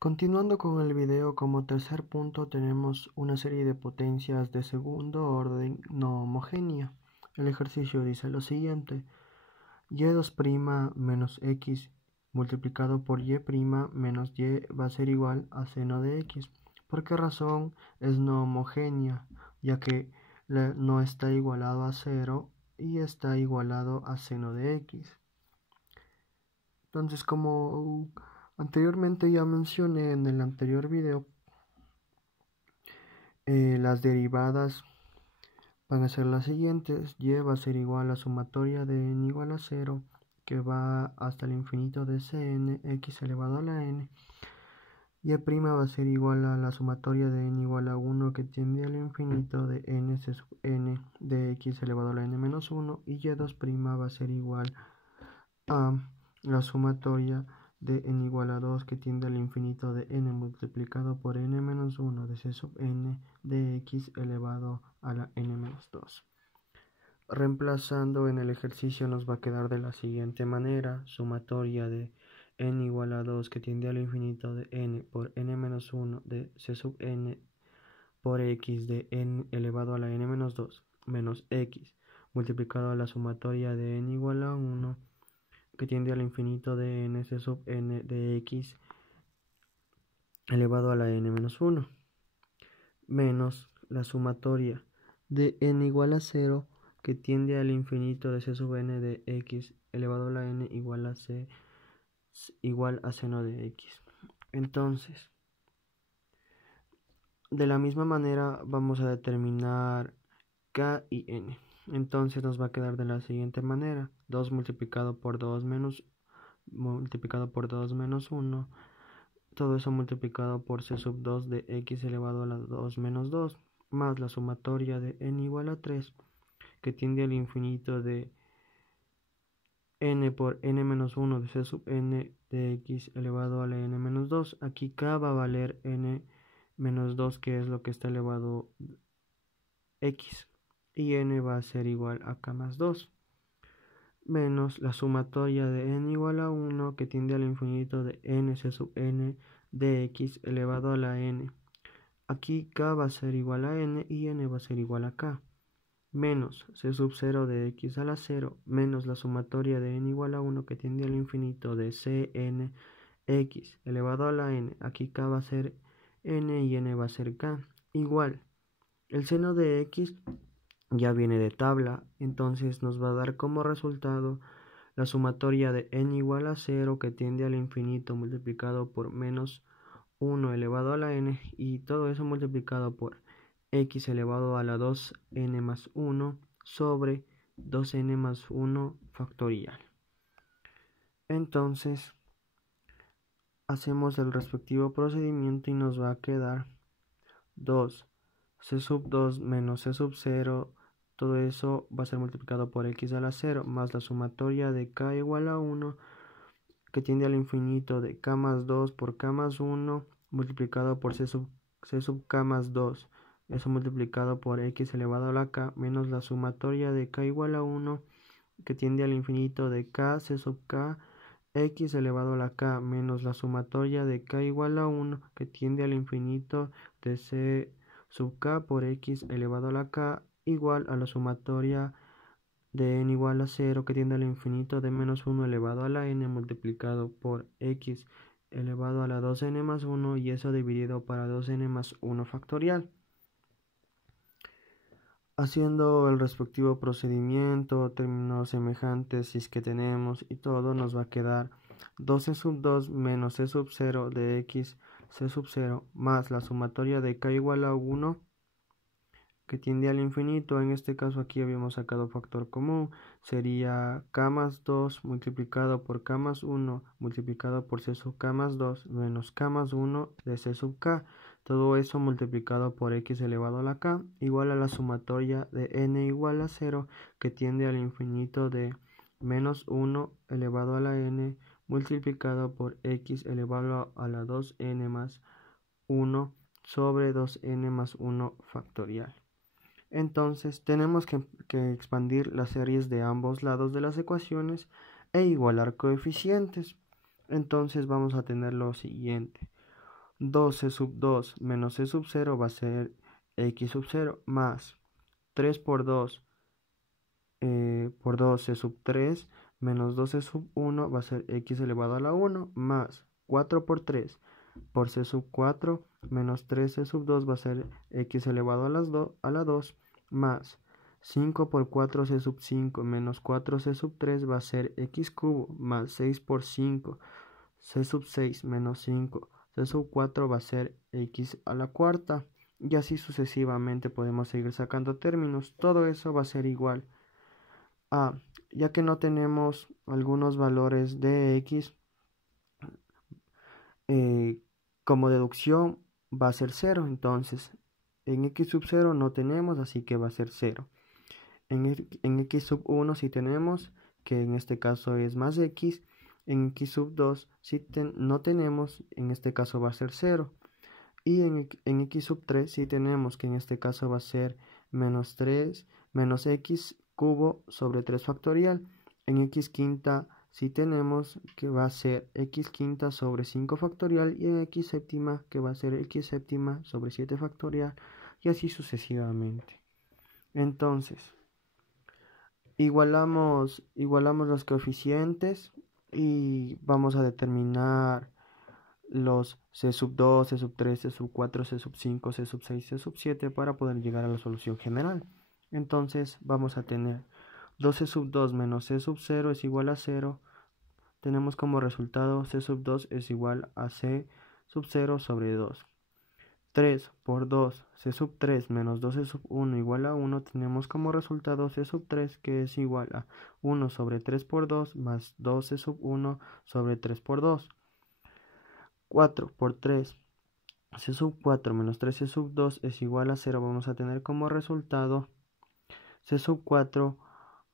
Continuando con el video, como tercer punto tenemos una serie de potencias de segundo orden no homogénea. El ejercicio dice lo siguiente: y2' menos x multiplicado por y' menos y va a ser igual a seno de x. ¿Por qué razón es no homogénea? Ya que no está igualado a 0 y está igualado a seno de x. Entonces, como anteriormente ya mencioné en el anterior video, las derivadas van a ser las siguientes. Y va a ser igual a sumatoria de n igual a 0, que va hasta el infinito de cn, x elevado a la n. Y' va a ser igual a la sumatoria de n igual a 1, que tiende al infinito de n c sub n de x elevado a la n menos 1. Y y2' va a ser igual a la sumatoria de n igual a 2, que tiende al infinito de n multiplicado por n menos 1 de c sub n de x elevado a la n menos 2. Reemplazando en el ejercicio nos va a quedar de la siguiente manera: sumatoria de n igual a 2, que tiende al infinito de n por n menos 1 de c sub n por x de n elevado a la n menos 2 menos x multiplicado a la sumatoria de n igual a 1, que tiende al infinito de n c sub n de x elevado a la n menos 1, menos la sumatoria de n igual a 0, que tiende al infinito de c sub n de x elevado a la n igual a seno de x. Entonces, de la misma manera vamos a determinar k y n. Entonces nos va a quedar de la siguiente manera: 2 multiplicado por 2 menos 1, todo eso multiplicado por c sub 2 de x elevado a la 2 menos 2, más la sumatoria de n igual a 3, que tiende al infinito de n por n menos 1 de c sub n de x elevado a la n menos 2. Aquí k va a valer n menos 2, que es lo que está elevado x, y n va a ser igual a k más 2, menos la sumatoria de n igual a 1, que tiende al infinito de n c sub n de x elevado a la n. Aquí k va a ser igual a n y n va a ser igual a k, menos c sub 0 de x a la 0, menos la sumatoria de n igual a 1, que tiende al infinito de cn x elevado a la n. Aquí k va a ser n y n va a ser k, igual. El seno de x ya viene de tabla, entonces nos va a dar como resultado la sumatoria de n igual a 0, que tiende al infinito, multiplicado por menos 1 elevado a la n, y todo eso multiplicado por x elevado a la 2n más 1 sobre 2n más 1 factorial. Entonces hacemos el respectivo procedimiento y nos va a quedar 2 c sub 2 menos c sub 0, todo eso va a ser multiplicado por x a la 0, más la sumatoria de k igual a 1, que tiende al infinito de k más 2 por k más 1, multiplicado por c sub k más 2, eso multiplicado por x elevado a la k, menos la sumatoria de k igual a 1, que tiende al infinito de k c sub k x elevado a la k, menos la sumatoria de k igual a 1, que tiende al infinito de c sub k por x elevado a la k, igual a la sumatoria de n igual a 0, que tiende al infinito de menos 1 elevado a la n, multiplicado por x elevado a la 2n más 1, y eso dividido para 2n más 1 factorial. Haciendo el respectivo procedimiento, términos semejantes si es que tenemos y todo, nos va a quedar 2c sub 2 menos c sub 0 de x c sub 0, más la sumatoria de k igual a 1, que tiende al infinito. En este caso aquí habíamos sacado factor común, sería k más 2 multiplicado por k más 1 multiplicado por c sub k más 2 menos k más 1 de c sub k, todo eso multiplicado por x elevado a la k, igual a la sumatoria de n igual a 0, que tiende al infinito de menos 1 elevado a la n multiplicado por x elevado a la 2n más 1 sobre 2n más 1 factorial. Entonces tenemos que expandir las series de ambos lados de las ecuaciones e igualar coeficientes. Entonces vamos a tener lo siguiente: 2c sub 2 menos c sub 0 va a ser x sub 0 más 3 por 2 c sub 3 menos 2c sub 1 va a ser x elevado a la 1 más 4 por 3 por c sub 4 menos 3c sub 2 va a ser x elevado a la 2 más 5 por 4 c sub 5 menos 4 c sub 3 va a ser x cubo más 6 por 5 c sub 6 menos 5 c sub 4 va a ser x a la cuarta, y así sucesivamente podemos seguir sacando términos. Todo eso va a ser igual a, ya que no tenemos algunos valores de x, como deducción va a ser 0, entonces en x sub 0 no tenemos, así que va a ser 0. En x sub 1 sí tenemos, que en este caso es más x. En x sub 2 si no tenemos, en este caso va a ser 0. Y en x sub 3 sí tenemos, que en este caso va a ser menos 3 menos x cubo sobre 3 factorial. En x quinta sí tenemos, que va a ser x quinta sobre 5 factorial, y en x séptima, que va a ser x séptima sobre 7 factorial, y así sucesivamente. Entonces igualamos los coeficientes y vamos a determinar los c sub 2, c sub 3, c sub 4, c sub 5, c sub 6, c sub 7 para poder llegar a la solución general. Entonces vamos a tener 2c sub 2 menos c sub 0 es igual a 0. Tenemos como resultado c sub 2 es igual a c sub 0 sobre 2. 3 por 2, c sub 3 menos 2c sub 1 igual a 1, tenemos como resultado c sub 3, que es igual a 1 sobre 3 por 2 más 2c sub 1 sobre 3 por 2. 4 por 3, c sub 4 menos 3c sub 2 es igual a 0. Vamos a tener como resultado c sub 4,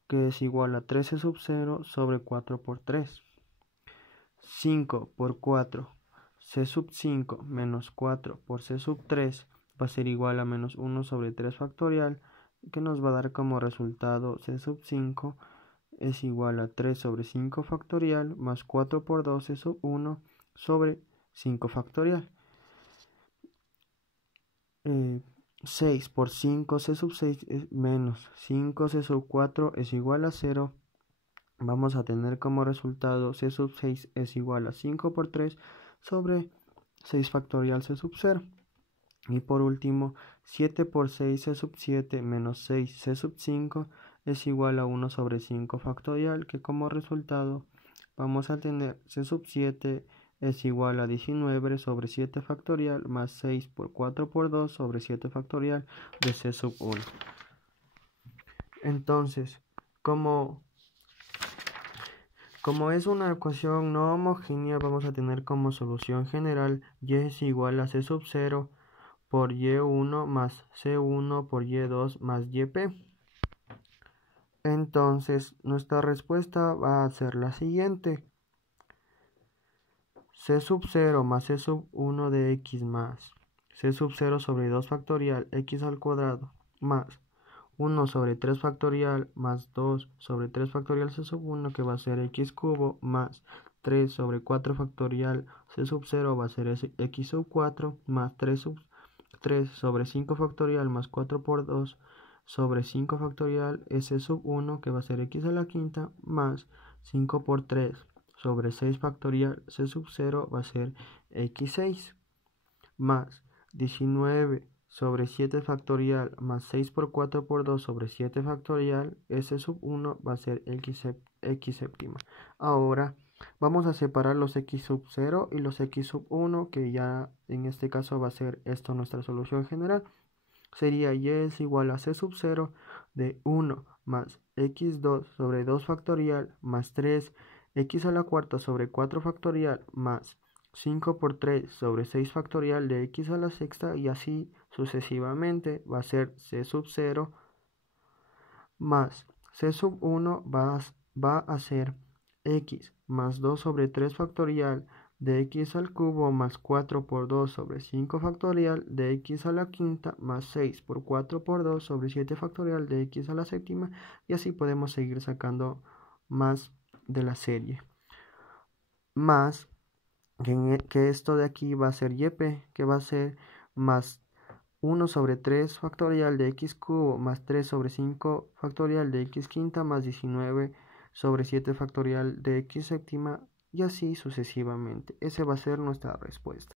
que es igual a 3c sub 0 sobre 4 por 3. 5 por 4, c sub 5 menos 4 por c sub 3 va a ser igual a menos 1 sobre 3 factorial, que nos va a dar como resultado c sub 5 es igual a 3 sobre 5 factorial más 4 por 2 c sub 1 sobre 5 factorial. 6 por 5 c sub 6 es menos 5 c sub 4 es igual a 0. Vamos a tener como resultado c sub 6 es igual a 5 por 3 sobre 6 factorial c sub 0. Y por último, 7 por 6 c sub 7 menos 6 c sub 5 es igual a 1 sobre 5 factorial, que como resultado vamos a tener c sub 7 es igual a 19 sobre 7 factorial más 6 por 4 por 2 sobre 7 factorial de c sub 1. Entonces, como es una ecuación no homogénea, vamos a tener como solución general y es igual a c sub 0 por y1 más c1 por y2 más yp. Entonces nuestra respuesta va a ser la siguiente: c sub 0 más c sub 1 de x más c sub 0 sobre 2 factorial x al cuadrado más 1 sobre 3 factorial más 2 sobre 3 factorial c sub 1, que va a ser x cubo, más 3 sobre 4 factorial c sub 0 va a ser x sub 4, más 3 sobre 5 factorial más 4 por 2 sobre 5 factorial s sub 1, que va a ser x a la quinta, más 5 por 3 sobre 6 factorial c sub 0 va a ser x6, más 19 sobre 7 factorial más 6 por 4 por 2 sobre 7 factorial s sub 1 va a ser x séptima. Ahora vamos a separar los x sub 0 y los x sub 1, que ya en este caso va a ser esto nuestra solución general. Sería y es igual a c sub 0 de 1 más x2 sobre 2 factorial más 3 x a la cuarta sobre 4 factorial más 5 por 3 sobre 6 factorial de x a la sexta, y así sucesivamente. Va a ser c sub 0 más c sub 1 va a ser x más 2 sobre 3 factorial de x al cubo más 4 por 2 sobre 5 factorial de x a la quinta más 6 por 4 por 2 sobre 7 factorial de x a la séptima, y así podemos seguir sacando más de la serie. Más que esto de aquí va a ser YP, que va a ser más 1 sobre 3 factorial de x cubo más 3 sobre 5 factorial de x quinta más 19 sobre 7 factorial de x séptima y así sucesivamente. Esa va a ser nuestra respuesta.